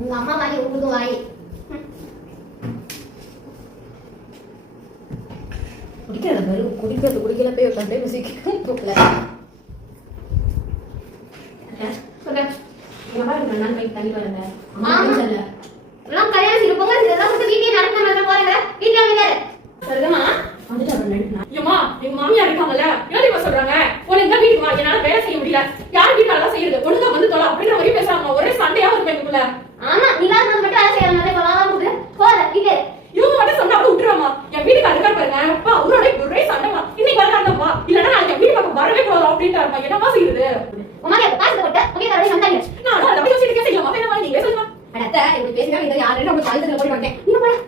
உங்க அம்மா மாதிரி உங்களுக்கு வாய். குடிக்கிறது பாரு, குடிக்கல போய் உட்காந்து மியூசிக்கும் தூக்கல. சொல்றேன் நான் போய் தண்ணி வரல. எல்லாம் கல்யாணம் செய்ய போங்க, இதெல்லாம் வந்து வீட்லயே நடக்க மாதிரி போறீங்க. வீட்ல வந்து சொல்லுமா ஏமா எங்க மாமியார் இருக்காங்கல்ல, என்ன சொல்றாங்க, உன இந்த வீட்டுக்கு வா, என்னால வேலை செய்ய முடியல, யார் வீட்டால செய்யறது, ஒழுங்கா வந்து தொலை அப்படின்ற மாதிரி பேசுறாங்க. ஒரே சண்டையா இருக்கு எங்களுக்குள்ள. ஆமா, நீங்க வந்து மட்டும் வேலை செய்யற மாதிரி போலாம் போகுது. போற வீட்ல இவங்க மட்டும் சொன்னா அப்படி விட்டுருவாமா. என் வீட்டுக்கு அதுக்காக பாருங்க, அப்பா அவரோட ஒரே சண்டைமா. இன்னைக்கு வரலாம்ப்பா, இல்லன்னா நாளைக்கு என் வீட்டு பக்கம் வரவே கூடாது அப்படின்ட்டாருமா. என்னமா செய்யுது? உமாங்க காசு போட்டு உங்க கடையில சந்தாங்க. நான் அதை யோசிச்சுட்டே செய்யலாமா? என்ன நீங்க சொல்லுங்க. அடத்த இப்படி பேசினா இந்த யாரே நம்ம காலத்துல போய் மாட்டேன். நீங்க போய்